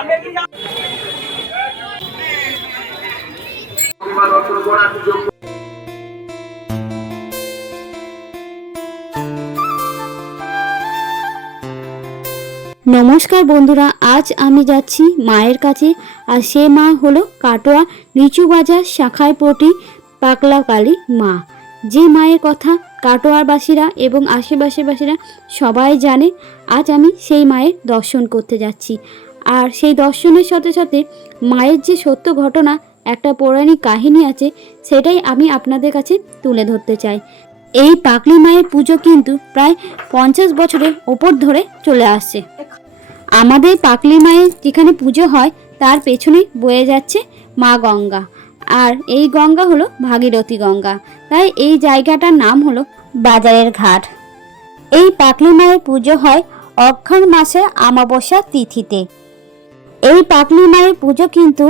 নমস্কার বন্ধুরা, আজ আমি যাচ্ছি মায়ের কাছে। আর সে মা হলো কাটোয়া নিচু বাজার শাখায় পটি পাগলা কালী মা, যে মায়ের কথা কাটোয়ারবাসীরা এবং আশেপাশেবাসীরা সবাই জানে। আজ আমি সেই মায়ের দর্শন করতে যাচ্ছি। আর সেই দর্শনের সাথে সাথে মায়ের যে সত্য ঘটনা, একটা পৌরাণিক কাহিনী আছে, সেটাই আমি আপনাদের কাছে তুলে ধরতে চাই। এই পাগলি মায়ের পুজো কিন্তু প্রায় 50 বছরের ওপর ধরে চলে আসছে। আমাদের পাগলি মায়ের যেখানে পুজো হয় তার পেছনে বয়ে যাচ্ছে মা গঙ্গা, আর এই গঙ্গা হলো ভাগীরথী গঙ্গা, তাই এই জায়গাটার নাম হলো বাজারের ঘাট। এই পাগলি মায়ের পুজো হয় অঘ্রাণ মাসে অমাবস্যা তিথিতে। এই পাগলি মায়ের পুজো কিন্তু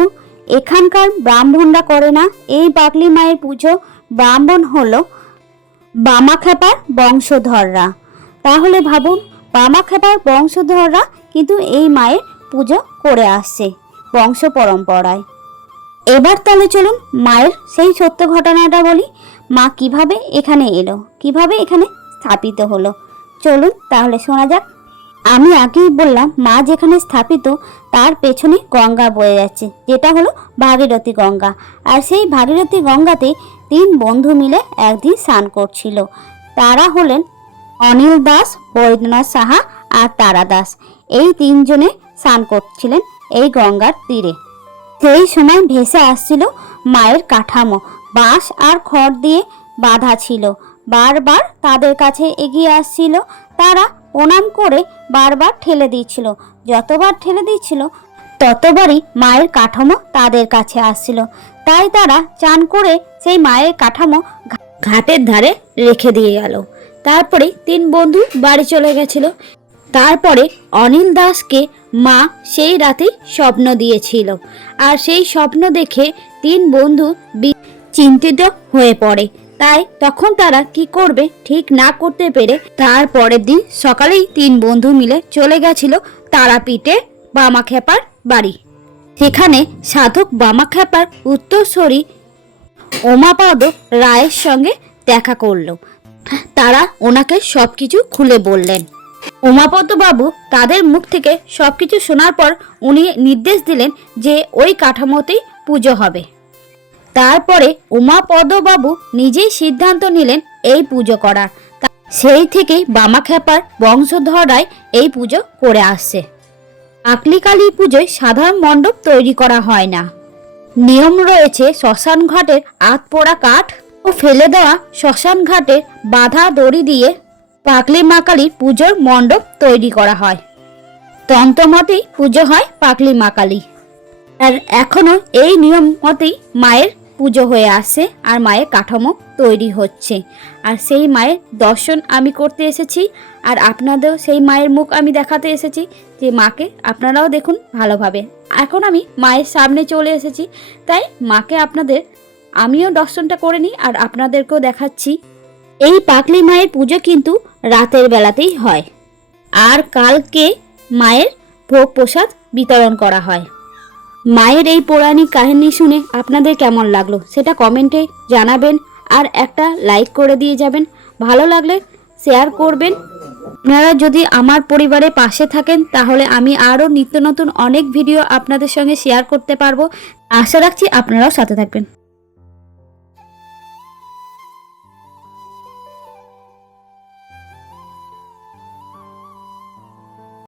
এখানকার ব্রাহ্মণরা করে না। এই পাগলি মায়ের পুজো ব্রাহ্মণ হলো বামাখ্যাপার বংশধররা। তাহলে ভাবুন, বামাখ্যাপার বংশধররা কিন্তু এই মায়ের পুজো করে আসছে বংশ পরম্পরায়। এবার তাহলে চলুন মায়ের সেই সত্য ঘটনাটা বলি। মা কিভাবে এখানে এলো, কিভাবে এখানে স্থাপিত হলো, চলুন তাহলে শোনা যাক। আমি আগেই বললাম, মা যেখানে স্থাপিত তার পেছনে গঙ্গা বয়ে যাচ্ছে, যেটা হলো ভাগীরথী গঙ্গা। আর সেই ভাগীরথী গঙ্গাতে 3 বন্ধু মিলে একদিন স্নান করছিল। তারা হলেন অনিল দাস, বৈদ্যনাথ সাহা আর তারা দাস। এই 3 জনে স্নান করছিলেন এই গঙ্গার তীরে। সেই সময় ভেসে আসছিল মায়ের কাঠামো, বাঁশ আর খড় দিয়ে বাঁধা ছিল। বারবার তাদের কাছে এগিয়ে আসছিল। তারা প্রণাম করে বারবার ঠেলে দিচ্ছিল। যতবার ঠেলে দিচ্ছিল ততবারই মায়ের কাঠামো তাদের কাছে আসছিল। তাই তারা চান করে সেই মায়ের কাঠামো ঘাটের ধারে রেখে দিয়ে গেল। তারপরে 3 বন্ধু বাড়ি চলে গেছিল। তারপরে অনিল দাসকে মা সেই রাতে স্বপ্ন দিয়েছিল। আর সেই স্বপ্ন দেখে 3 বন্ধু চিন্তিত হয়ে পড়ে। তাই তখন তারা কি করবে ঠিক না করতে পেরে তারপরের দিন সকালেই 3 বন্ধু মিলে চলে গেছিল তারাপীঠে বামাখ্যাপার বাড়ি। সেখানে সাধক বামাখ্যাপার উত্তরসূরি উমাপদ রায়ের সঙ্গে দেখা করলো। তারা ওনাকে সবকিছু খুলে বললেন। উমাপদ বাবু তাদের মুখ থেকে সবকিছু শোনার পর উনি নির্দেশ দিলেন যে ওই কাঠামোতেই পুজো হবে। তারপরে উমাপদ বাবু নিজেই সিদ্ধান্ত নিলেন এই পুজো করার। সেই থেকে বামাখ্যাপার বংশধররাই এই পুজো করে আসছে। পাগলি কালী পুজোয় সাধারণ মণ্ডপ তৈরি করা হয় না। নিয়ম রয়েছে শ্মশান ঘাটের আধপোড়া কাঠ ও ফেলে দেওয়া শ্মশান ঘাটের বাঁধা দড়ি দিয়ে পাগলি মা কালীর পুজোর মণ্ডপ তৈরি করা হয়। তন্ত্রমতেই পুজো হয় পাগলি মা কালী। আর এখনো এই নিয়ম মতেই মায়ের পুজো হয়ে আসছে আর মায়ের কাঠামো তৈরি হচ্ছে। আর সেই মায়ের দর্শন আমি করতে এসেছি, আর আপনাদেরও সেই মায়ের মুখ আমি দেখাতে এসেছি যে মাকে আপনারাও দেখুন ভালোভাবে। এখন আমি মায়ের সামনে চলে এসেছি, তাই মাকে আমিও দর্শনটা করে নিই আর আপনাদেরকেও দেখাচ্ছি। এই পাগলি মায়ের পুজো কিন্তু রাতের বেলাতেই হয়। আর কালকে মায়ের ভোগ প্রসাদ বিতরণ করা হয়। মায়ের এই পৌরাণিক কাহিনী শুনে আপনাদের কেমন লাগলো সেটা কমেন্টে জানাবেন, আর একটা লাইক করে দিয়ে যাবেন। ভালো লাগলে শেয়ার করবেন। আপনারা যদি আমার পরিবারের পাশে থাকেন তাহলে আমি আরও নিত্য নতুন অনেক ভিডিও আপনাদের সঙ্গে শেয়ার করতে পারবো। আশা রাখছি আপনারাও সাথে থাকবেন।